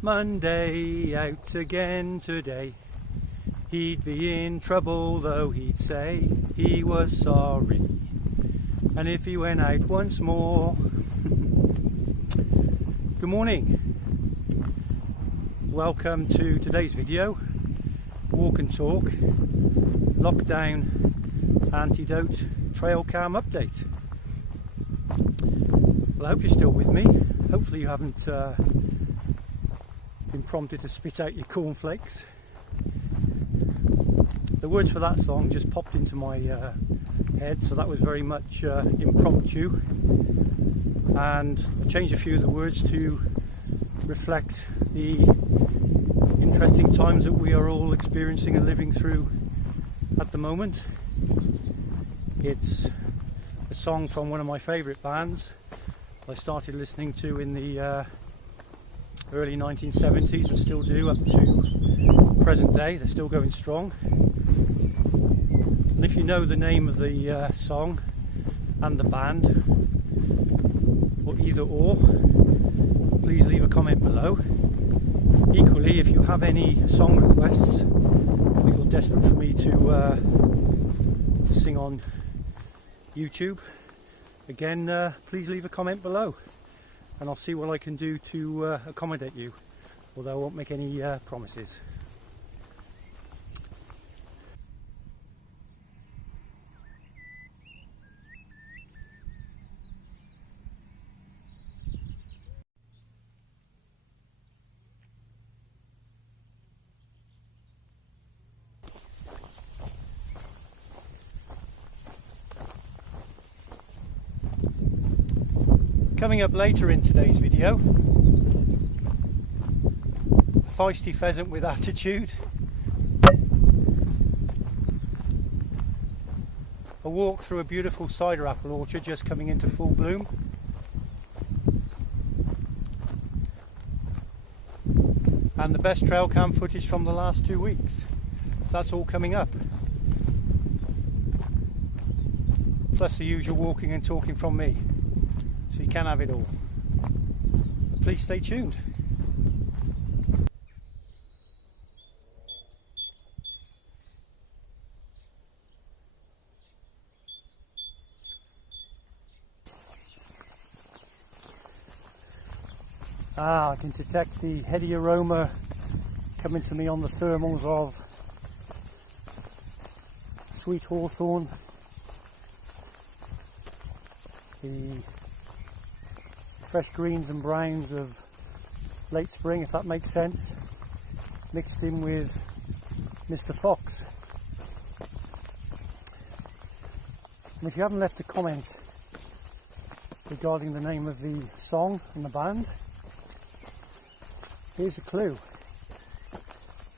Monday, out again today. He'd be in trouble though he'd say he was sorry. And if he went out once more. Good morning. Welcome to today's video. Walk and talk. Lockdown Antidote Trailcam update. Well, I hope you're still with me. Hopefully you haven't been prompted to spit out your cornflakes. The words for that song just popped into my head, so that was very much impromptu, and I changed a few of the words to reflect the interesting times that we are all experiencing and living through at the moment. It's a song from one of my favourite bands I started listening to in the early 1970s and still do up to present day. They're still going strong. And if you know the name of the song and the band, or either or, please leave a comment below. Equally, if you have any song requests that you're desperate for me to sing on YouTube, again, please leave a comment below and I'll see what I can do to accommodate you, although I won't make any promises. Coming up later in today's video, a feisty pheasant with attitude, a walk through a beautiful cider apple orchard just coming into full bloom, and the best trail cam footage from the last 2 weeks. So that's all coming up. Plus the usual walking and talking from me. So you can have it all. But please stay tuned. I can detect the heady aroma coming to me on the thermals of sweet hawthorn, the fresh greens and browns of late spring, if that makes sense, mixed in with Mr. Fox. And if you haven't left a comment regarding the name of the song and the band, here's a clue.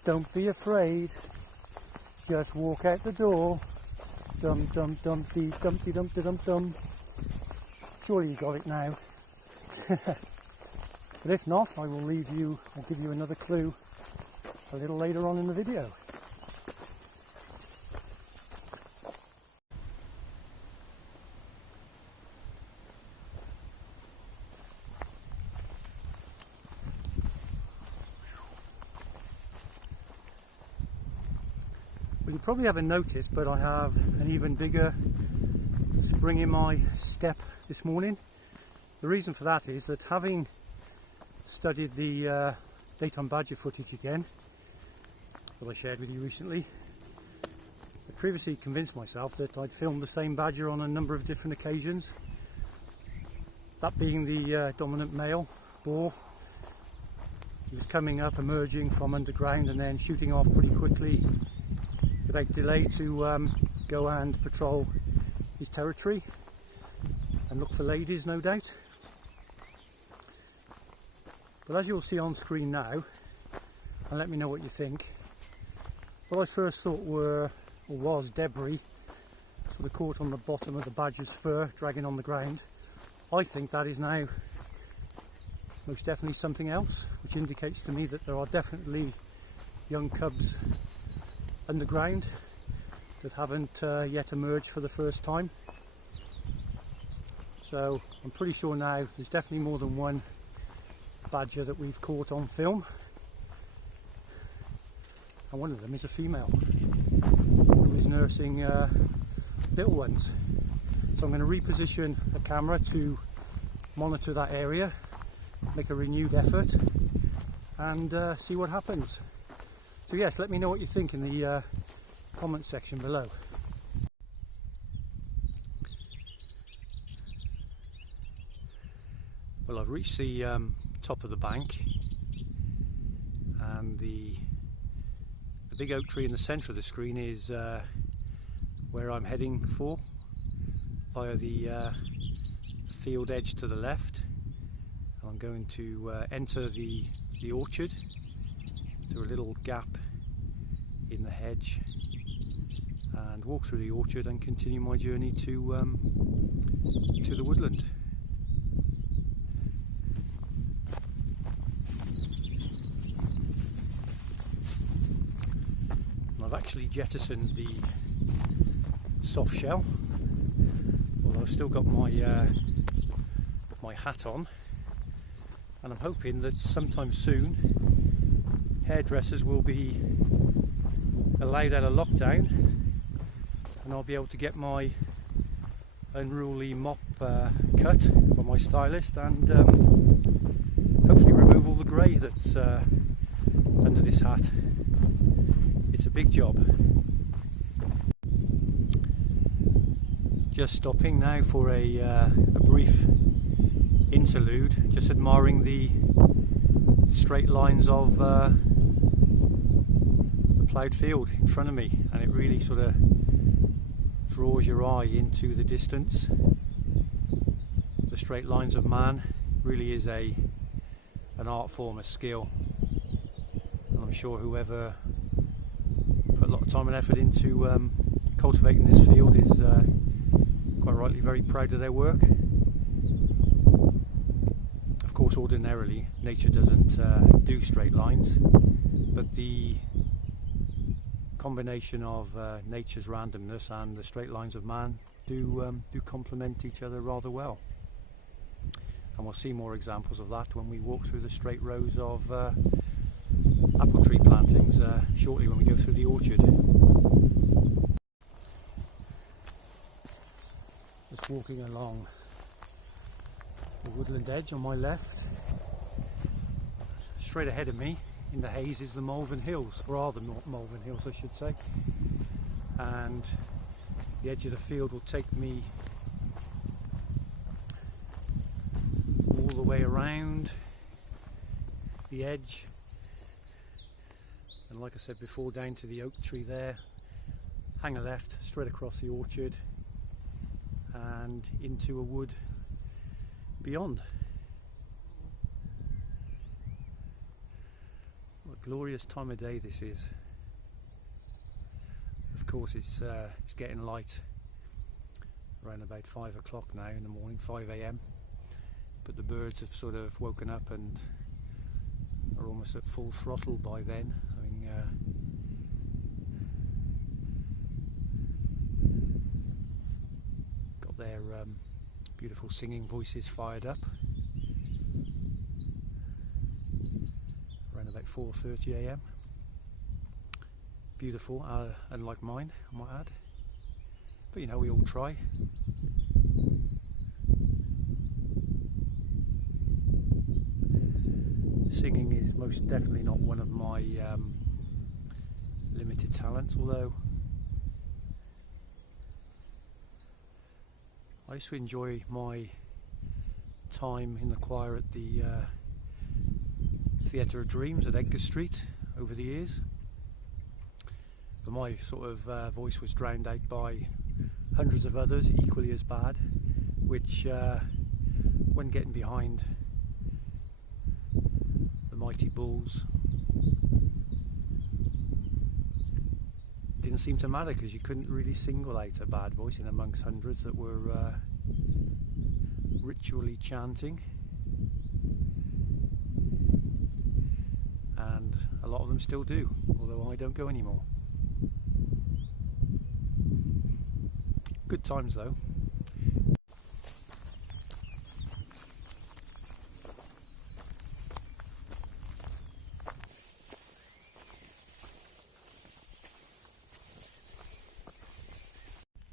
Don't be afraid, just walk out the door. Dum dum dum dee dum dee dum dee dum dum. Surely you got it now. But if not, I will leave you, I'll give you another clue a little later on in the video. Well, you probably haven't noticed, but I have an even bigger spring in my step this morning. The reason for that is that, having studied the daytime badger footage again that I shared with you recently, I previously convinced myself that I'd filmed the same badger on a number of different occasions. That being the dominant male boar. He was coming up, emerging from underground and then shooting off pretty quickly without delay to go and patrol his territory and look for ladies, no doubt. But as you'll see on screen now, and let me know what you think, what I first thought was debris sort of caught on the bottom of the badger's fur, dragging on the ground. I think that is now most definitely something else, which indicates to me that there are definitely young cubs underground that haven't yet emerged for the first time. So I'm pretty sure now there's definitely more than one badger that we've caught on film, and one of them is a female who is nursing little ones. So I'm going to reposition the camera to monitor that area, make a renewed effort, and see what happens. So yes, let me know what you think in the comment section below. Well, I've reached the top of the bank, and the big oak tree in the centre of the screen is where I'm heading for, via the field edge to the left. I'm going to enter the orchard through a little gap in the hedge and walk through the orchard and continue my journey to the woodland. I've actually jettisoned the soft shell, although I've still got my my hat on, and I'm hoping that sometime soon hairdressers will be allowed out of lockdown and I'll be able to get my unruly mop cut by my stylist and hopefully remove all the grey that's under this hat. It's a big job. Just stopping now for a brief interlude, just admiring the straight lines of the ploughed field in front of me, and it really sort of draws your eye into the distance. The straight lines of man really is an art form, a skill, and I'm sure whoever put a lot of time and effort into cultivating this field is quite rightly very proud of their work. Of course, ordinarily nature doesn't do straight lines, but the combination of nature's randomness and the straight lines of man do complement each other rather well, and we'll see more examples of that when we walk through the straight rows of apple tree plantings shortly when we go through the orchard. Just walking along the woodland edge on my left. Straight ahead of me in the haze is the Malvern Hills, or are the Malvern Hills I should say, and the edge of the field will take me all the way around the edge, and like I said before, down to the oak tree there, hang a left straight across the orchard and into a wood beyond. What a glorious time of day this is. Of course it's getting light around about 5 o'clock now in the morning, 5 AM, but the birds have sort of woken up and are almost at full throttle by then. I mean, got their beautiful singing voices fired up around about 4:30 AM. Beautiful, unlike mine, I might add, but you know, we all try. Singing is most definitely not one of my limited talents, although I used to enjoy my time in the choir at the Theatre of Dreams at Edgar Street over the years, but my sort of voice was drowned out by hundreds of others equally as bad, which when getting behind the mighty bulls didn't seem to matter, because you couldn't really single out a bad voice in amongst hundreds that were ritually chanting, and a lot of them still do, although I don't go anymore. Good times though.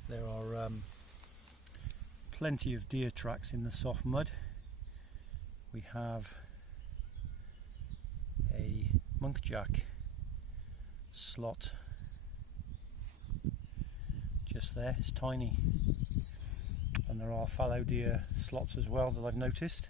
There are plenty of deer tracks in the soft mud. We have a monkjack slot just there, it's tiny, and there are fallow deer slots as well that I've noticed.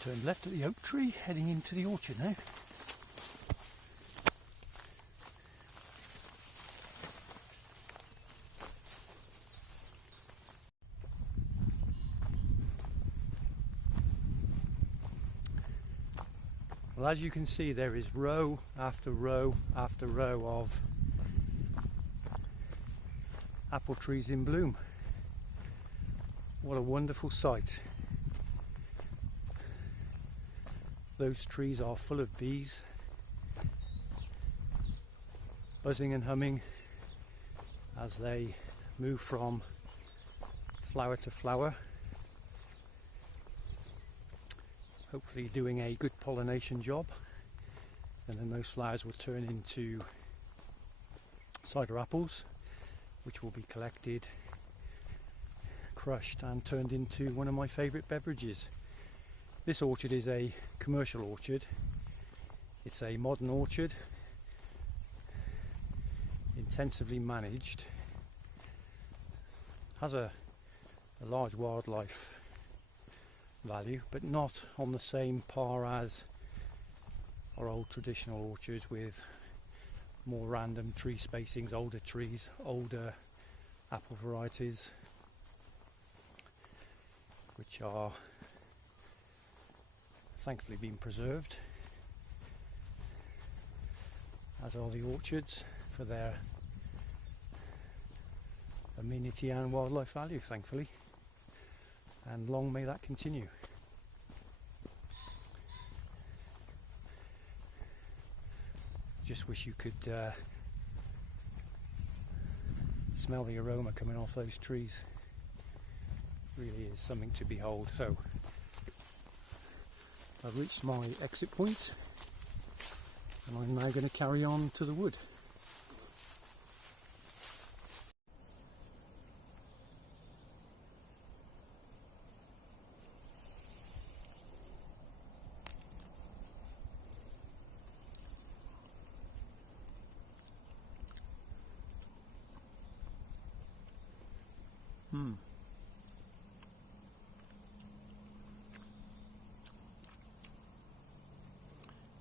Turn left at the oak tree, heading into the orchard now. Well, as you can see, there is row after row after row of apple trees in bloom. What a wonderful sight. Those trees are full of bees, buzzing and humming as they move from flower to flower, hopefully doing a good pollination job, and then those flowers will turn into cider apples, which will be collected, crushed and turned into one of my favourite beverages. This orchard is a commercial orchard. It's a modern orchard, intensively managed, has a large wildlife value, but not on the same par as our old traditional orchards with more random tree spacings, older trees, older apple varieties, which are thankfully being preserved, as are the orchards for their amenity and wildlife value, thankfully, and long may that continue. Just wish you could smell the aroma coming off those trees. Really is something to behold. So I've reached my exit point and I'm now going to carry on to the wood.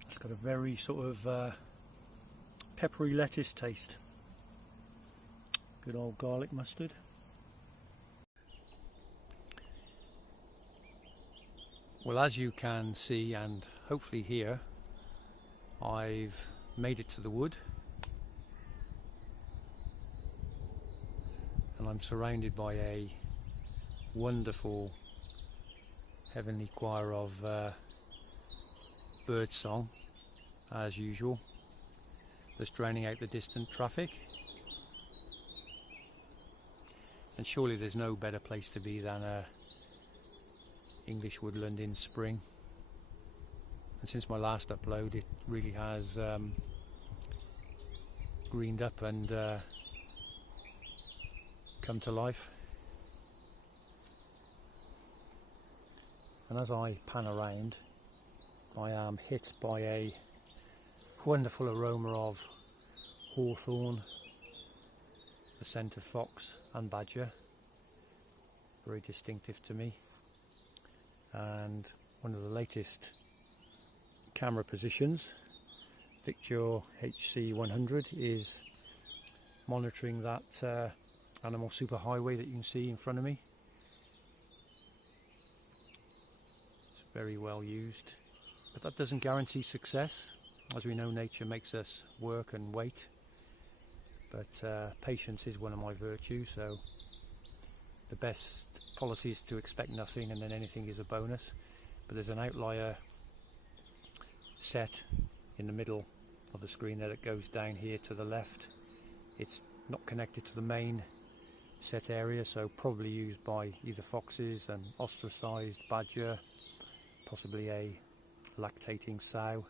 It's got a very sort of peppery lettuce taste. Good old garlic mustard. Well, as you can see and hopefully hear, I've made it to the wood. And I'm surrounded by a wonderful heavenly choir of bird song, as usual, that's drowning out the distant traffic. And surely there's no better place to be than a English woodland in spring. And since my last upload, it really has greened up and come to life. And as I pan around, I am hit by a wonderful aroma of hawthorn, the scent of fox and badger, very distinctive to me. And one of the latest camera positions, Victor HC100, is monitoring that animal superhighway that you can see in front of me. It's very well used, but that doesn't guarantee success. As we know, nature makes us work and wait, but patience is one of my virtues, so the best policy is to expect nothing and then anything is a bonus. But there's an outlier set in the middle of the screen there that goes down here to the left. It's not connected to the main set area, so probably used by either foxes, an ostracized badger, possibly a lactating sow.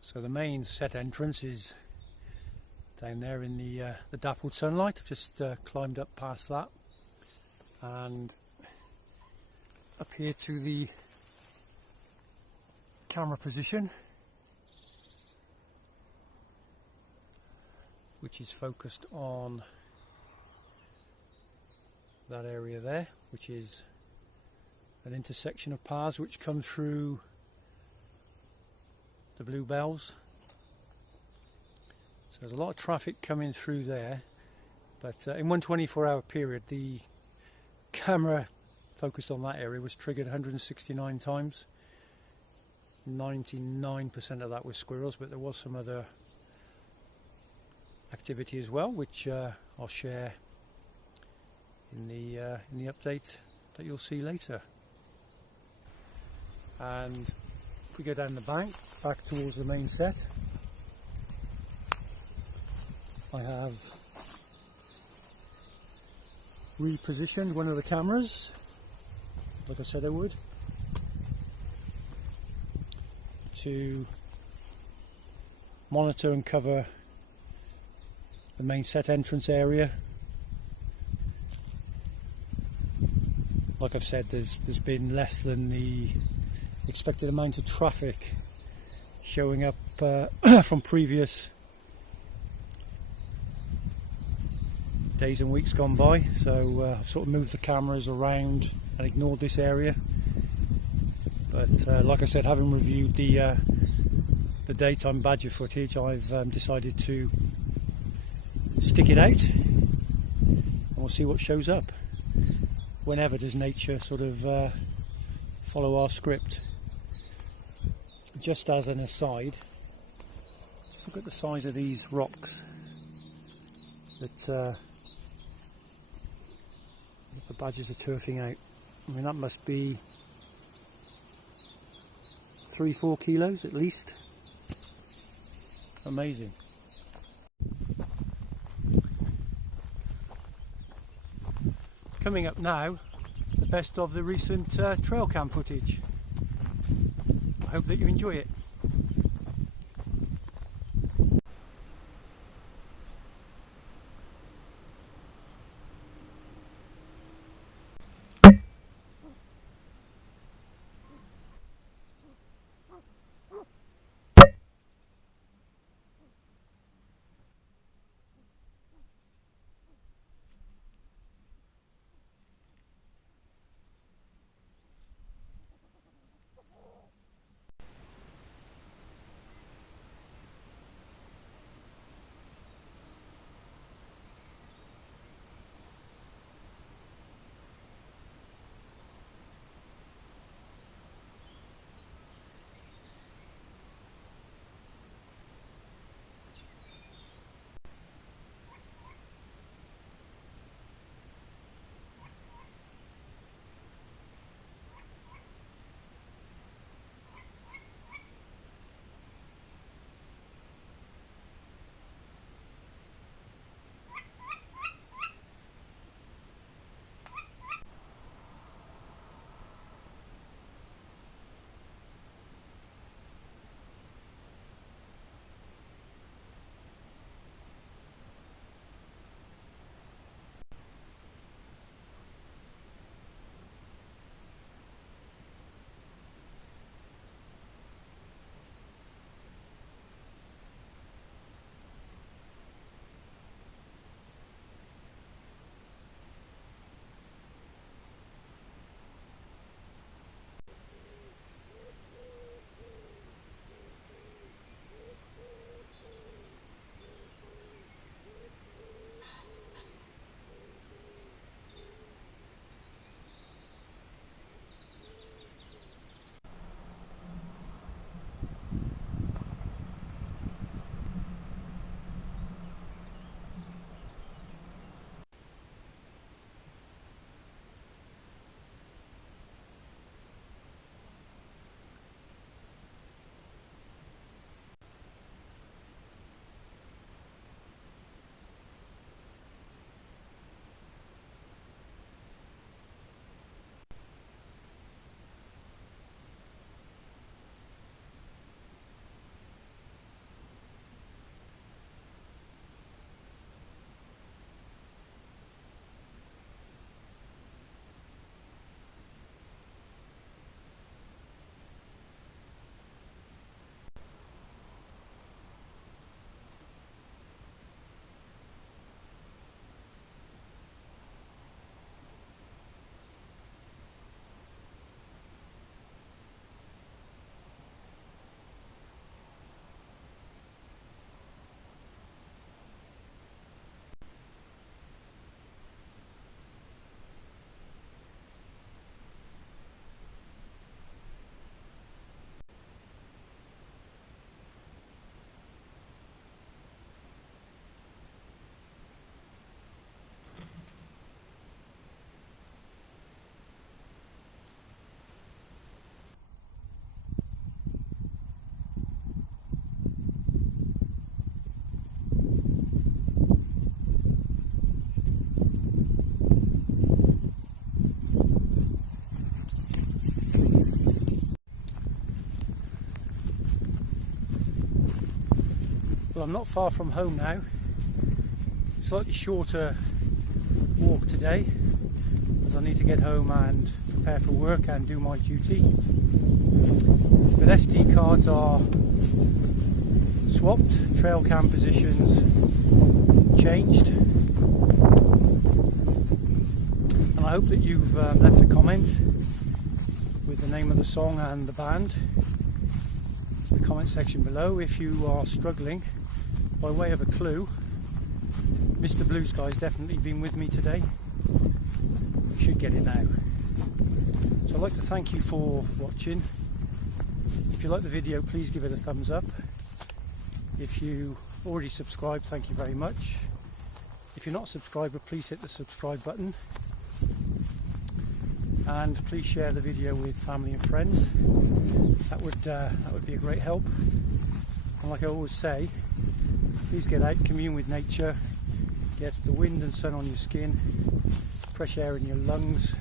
So the main set entrance is down there in the dappled sunlight. I've just climbed up past that and up here to the camera position, which is focused on that area there, which is an intersection of paths which come through the bluebells. So there's a lot of traffic coming through there, but in one 24-hour period the camera focused on that area was triggered 169 times. 99% of that was squirrels, but there was some other activity as well, which I'll share in the update that you'll see later. And if we go down the bank back towards the main set, I have repositioned one of the cameras, like I said I would, to monitor and cover the main set entrance area. Like I've said, there's been less than the expected amount of traffic showing up from previous days and weeks gone by, so I've sort of moved the cameras around and ignored this area. But like I said, having reviewed the daytime badger footage, I've decided to stick it out and we'll see what shows up. Whenever does nature sort of follow our script? Just as an aside, just look at the size of these rocks that the badgers are turfing out. I mean, that must be 3-4 kilos at least. Amazing. Coming up now, the best of the recent Trailcam footage. I hope that you enjoy it. Well, I'm not far from home now. Slightly shorter walk today, as I need to get home and prepare for work and do my duty. But SD cards are swapped, Trailcam positions changed, and I hope that you've left a comment with the name of the song and the band in the comment section below. If you are struggling, by way of a clue, Mr. Blue Sky's definitely been with me today. You should get it now. So I'd like to thank you for watching. If you like the video, please give it a thumbs up. If you already subscribed, thank you very much. If you're not a subscriber, please hit the subscribe button. And please share the video with family and friends. That would be a great help. And like I always say, please get out, commune with nature, get the wind and sun on your skin, fresh air in your lungs,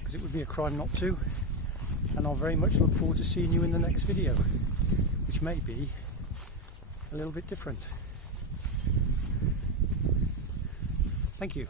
because it would be a crime not to. And I'll very much look forward to seeing you in the next video, which may be a little bit different. Thank you.